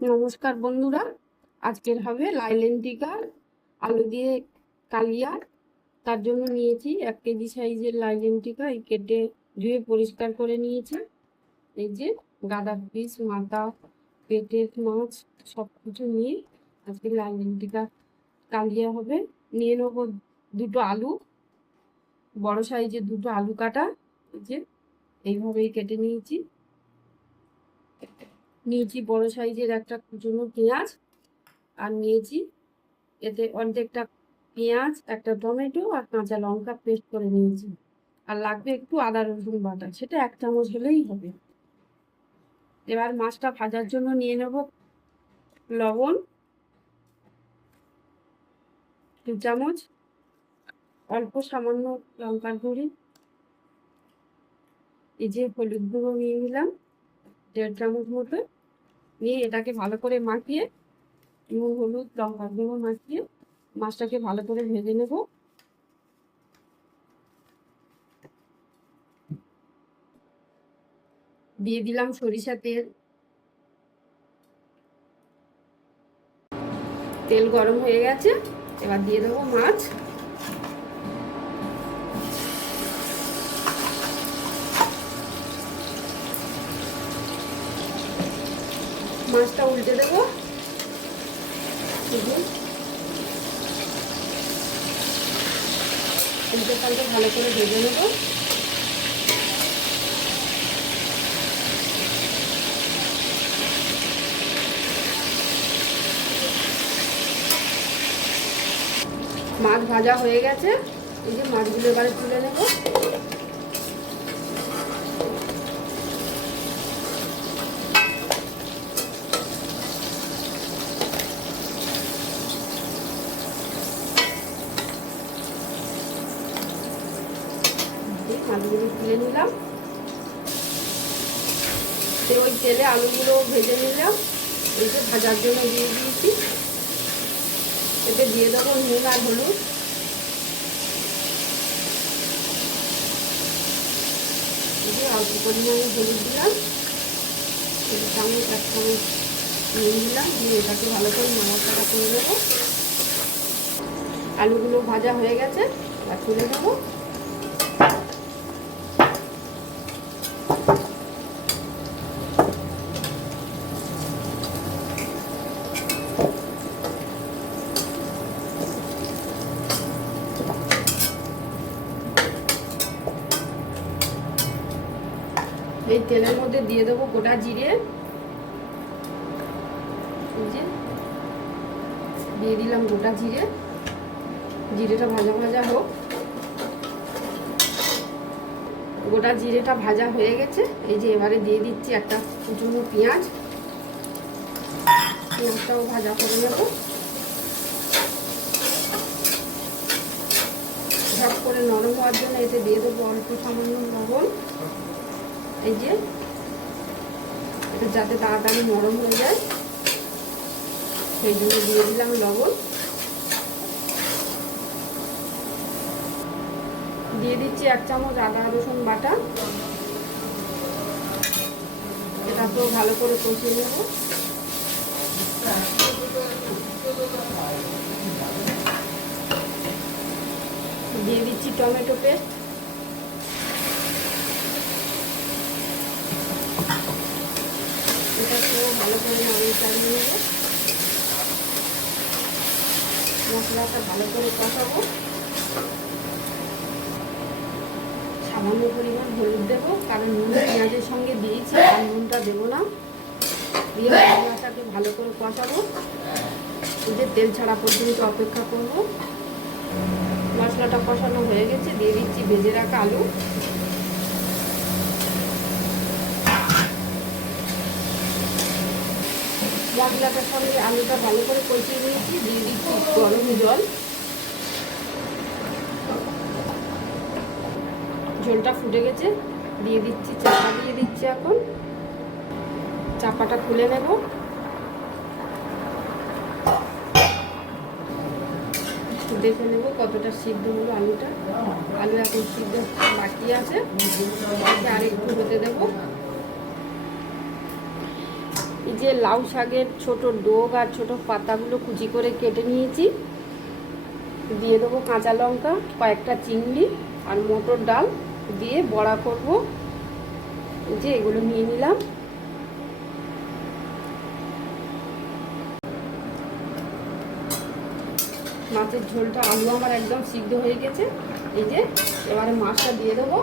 নমস্কার বন্ধুরা, আজকের হবে লাইলেন টিকা আলু দিয়ে কালিয়া। তার জন্য নিয়েছি 1 কেজি সাইজের লাইলেন টিকা। এই কেটে ধুয়ে পরিষ্কার করে নিয়েছি। এই যে গাদার পিস, মাথা, পেটের মাছ সব কিছু নিয়ে আজকে লাইলেন টিকা কালিয়া হবে। নিয়ে নেবো 2টো আলু, বড় সাইজের 2টো আলু কাটা। এই যে এইভাবেই কেটে নিয়েছি। বড় সাইজের একটা কুচনো পেঁয়াজ, আর নিয়েছি এতে অর্ধেকটা পেঁয়াজ, একটা টমেটো আর কাঁচা লঙ্কা পেস্ট করে নিয়েছি। আর লাগবে একটু আদা রসুন বাটা, সেটা 1 চামচ হলেই হবে। এবার মাছটা ভাজার জন্য নিয়ে নেব লবণ 2 চামচ, অল্প সামান্য লঙ্কার গুঁড়ি, এই যে হলুদ গুঁড়ো নিয়ে নিলাম 1.5 চামচ মতো। নিয়ে এটাকে ভালো করে মাখিয়ে, নুন হলুদ লঙ্কার গুঁড়ো মাখিয়ে মাছটাকে ভালো করে ভেজে নেব। দিয়ে দিলাম সরিষা তেল। তেল গরম হয়ে গেছে, এবার দিয়ে দেবো মাছ। মাছটা উল্টে দেবো। উল্টে পাল্টে ভালো করে ভেজে নেবো। মাছ ভাজা হয়ে গেছে, এই যে মাছগুলো এবারে তুলে নেব। মাছগুলো তুলে নিলাম। ওই তেলে আলুগুলো ভেজে নিলাম, এই যে ভাজার জন্য দিয়ে দিয়েছি। এতে দিয়ে দেবো নুন আর হলুদ। অল্প পরিমাণে হলুদ দিলাম, 1 চামচ নুন দিলাম। দিয়ে এটাকে ভালো করে নাড়াচাড়া করে দেবো। আলুগুলো ভাজা হয়ে গেছে, আর তুলে দেবো। এই তেলের মধ্যে দিয়ে দেবো গোটা জিরে, দিয়ে দিলাম গোটা জিরে। জিরেটা ভাজা ভাজা হোক। গোটা জিরেটা ভাজা হয়ে গেছে, এই যে এবারে দিয়ে দিচ্ছি একটা কুচনো পেঁয়াজ। পেঁয়াজটাও ভাজা করে নেব। ঝপ করে নরম হওয়ার জন্য এতে দিয়ে দেবো অল্প সামান্য লবণ। এই যে এটা যাতে তাড়াতাড়ি নরম হয়ে যায়, সেই জন্য দিয়ে দিলাম লবণ। দিয়ে দিচ্ছি 1 চামচ আদা রসুন বাটা। এটাকেও ভালো করে কষিয়ে নেব। দিয়ে দিচ্ছি টমেটো পেস্ট। এটাকেও ভালো করে নাড়িয়ে চালিয়ে নেব। মশলাটা ভালো করে কষাবো। সামান্য পরিমাণ হলুদ দেবো, কারণ নুন পেঁয়াজের সঙ্গে দিয়েছি, আর নুনটা দেবো না। দিয়ে মশলাটাকে ভালো করে কষাবো, এই যে তেল ছাড়া পর্যন্ত অপেক্ষা করব। মশলাটা কষানো হয়ে গেছে, দিয়ে দিচ্ছি ভেজে রাখা আলু। মশলাটার সঙ্গে আলুটা ভালো করে কষিয়ে নিয়েছি। দিয়ে দিচ্ছি গরম জল। ঝোলটা ফুটে গেছে, দিয়ে দিচ্ছি চাপা। দিয়ে দিচ্ছি এখন চাপাটা খুলে নেব। দেখে নেব কতটা সিদ্ধ হলো আলুটা। আলু এখন সিদ্ধ বাকি আছে, আর একটু হতে দেবো। যে লাউ শাকের ছোট ডোক আর ছোট পাতাগুলো কুচি করে কেটে নিয়েছি, দিয়ে দেবো কাঁচা লঙ্কা, কয়েকটা চিংড়ি আর মটর ডাল দিয়ে বড়া করব। যে এগুলো নিয়ে নিলাম। মাছের ঝোলটা আলু আমার একদম সিদ্ধ হয়ে গেছে। এই যে এবারে মাছটা দিয়ে দেবো।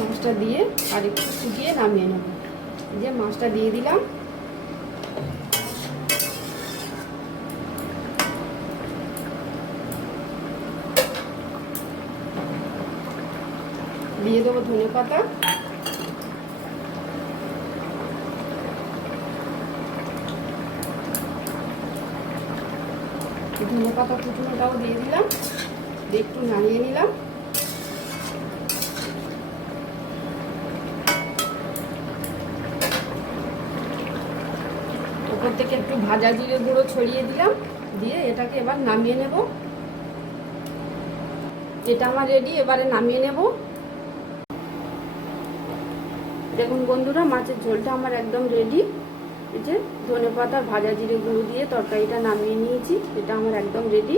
মাছটা দিয়ে আর একটু ফুটিয়ে নামিয়ে নেব। এই যে মাছটা দিয়ে দিলাম। দিয়ে দেবো ধনে পাতা, ধনে পাতা কুচুনোটাও দিয়ে দিলাম, দিয়ে একটু নাড়িয়ে নিলাম। উপর থেকে একটু ভাজা জিরে গুঁড়ো ছড়িয়ে দিলাম, দিয়ে এটাকে এবার নামিয়ে নেব। এটা আমার রেডি, এবারে নামিয়ে নেব। দেখুন বন্ধুরা, মাছের ঝোলটা আমার একদম রেডি। এই যে ধনে পাতা ভাজা জিরে গুঁড়ো দিয়ে তরকারিটা নামিয়ে নিয়েছি, এটা আমার একদম রেডি।